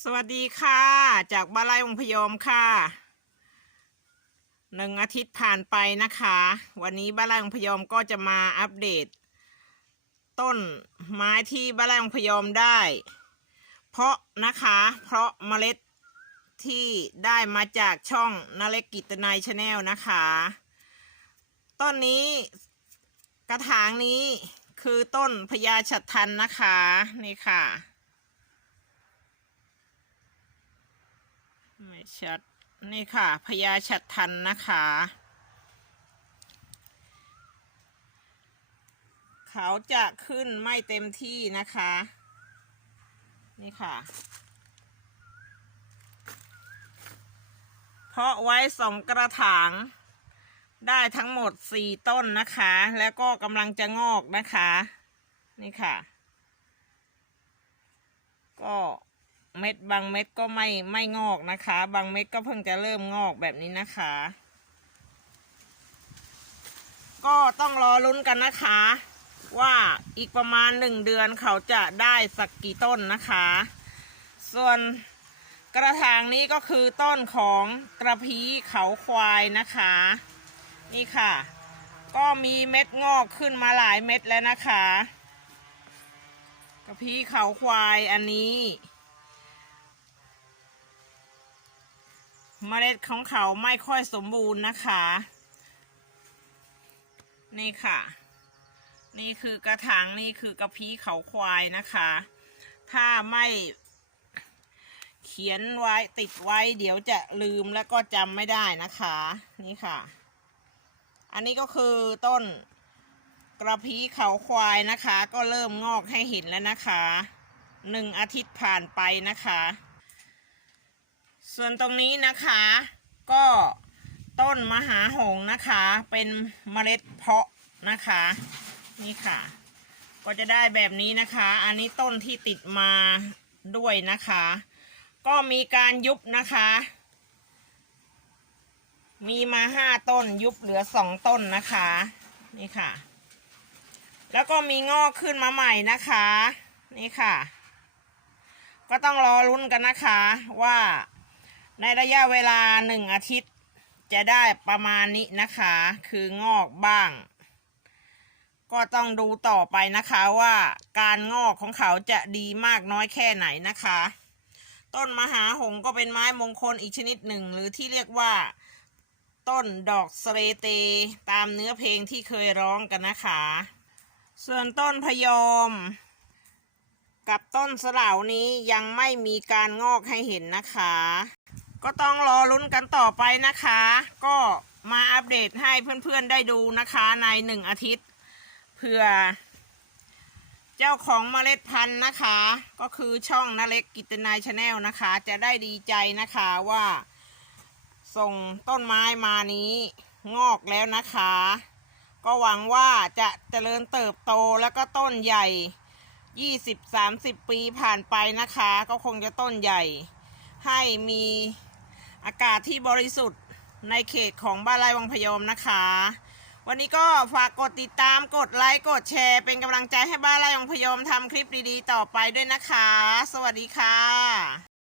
สวัสดีค่ะ จากบ้านไร่องพยอมค่ะหนึ่งอาทิตย์ผ่านไปนะคะ วันนี้บ้านไร่องพยอมก็จะมาอัปเดต ต้นไม้ที่บ้านไร่องพยอมได้ เพราะนะคะ เพราะเมล็ดที่ได้มาจากช่องนาเล็กกิตนายชาแนลนะคะ ต้นนี้กระถางนี้คือต้นพญาฉัตรทันนะคะ นี่ค่ะ ไม่ชัด นี่ค่ะพญาฉัตรทันนะคะ เขาจะขึ้นไม่เต็มที่นะคะ นี่ค่ะ เพราะไว้สองกระถางได้ทั้งหมดสี่ต้นนะคะ แล้วก็กำลังจะงอกนะคะ นี่ค่ะ ก็ เม็ดบางเม็ดก็ไม่ไม่งอกนะคะ บางเม็ดก็เพิ่งจะเริ่มงอกแบบนี้นะคะ ก็ต้องรอลุ้นกันนะคะ ว่าอีกประมาณหนึ่งเดือนเขาจะได้สักกี่ต้นนะคะ ส่วนกระถางนี้ก็คือต้นของกระพี้เขาควายนะคะ นี่ค่ะ ก็มีเม็ดงอกขึ้นมาหลายเม็ดแล้วนะคะ กระพี้เขาควายอันนี้ เมล็ดของเขาไม่ค่อยสมบูรณ์นะคะ นี่ค่ะ นี่คือกระถางนี่คือกระพี้เขาควายนะคะ ถ้าไม่เขียนไว้ติดไว้เดี๋ยวจะลืมแล้วก็จำไม่ได้นะคะ นี่ค่ะ อันนี้ก็คือต้นกระพี้เขาควายนะคะ ก็เริ่มงอกให้เห็นแล้วนะคะหนึ่งอาทิตย์ผ่านไปนะคะ ส่วนตรงนี้นะคะ ก็ต้นมหาหงนะคะ เป็นเมล็ดเพาะนะคะ นี่ค่ะ ก็จะได้แบบนี้นะคะ อันนี้ต้นที่ติดมาด้วยนะคะ ก็มีการยุบนะคะ มีมาห้าต้นยุบเหลือสองต้นนะคะ นี่ค่ะ แล้วก็มีงอกขึ้นมาใหม่นะคะ นี่ค่ะ ก็ต้องรอลุ้นกันนะคะว่า ในระยะเวลาหนึ่งอาทิตย์ จะได้ประมาณนี้นะคะ คืองอกบ้าง ก็ต้องดูต่อไปนะคะว่าการงอกของเขาจะดีมากน้อยแค่ไหนนะคะ ต้นมหาหงก็เป็นไม้มงคลอีกชนิดหนึ่ง หรือที่เรียกว่า ต้นดอกสเรเต ตามเนื้อเพลงที่เคยร้องกันนะคะ ส่วนต้นพยอมกับต้นสลานี้ยังไม่มีการงอกให้เห็นนะคะ ก็ต้องรอลุ้นกันต่อไปนะคะ ก็มาอัปเดตให้เพื่อนๆได้ดูนะคะในหนึ่งอาทิตย์เพื่อ เจ้าของเมล็ดพันธุ์นะคะ ก็คือช่องนาเล็กกิตนายชาแนลนะคะ จะได้ดีใจนะคะว่า ส่งต้นไม้มานี้งอกแล้วนะคะ ก็หวังว่าจะเจริญเติบโตแล้วก็ต้นใหญ่ยี่สิบสามสิบปีผ่านไปนะคะ ก็คงจะต้นใหญ่ให้มี อากาศที่บริสุทธิ์ในเขตของบ้านไร่วังพยอมนะคะ วันนี้ก็ฝากกดติดตามกดไลค์กดแชร์ เป็นกำลังใจให้บ้านไร่วังพยอมทำคลิปดีๆ ต่อไปด้วยนะคะ สวัสดีค่ะ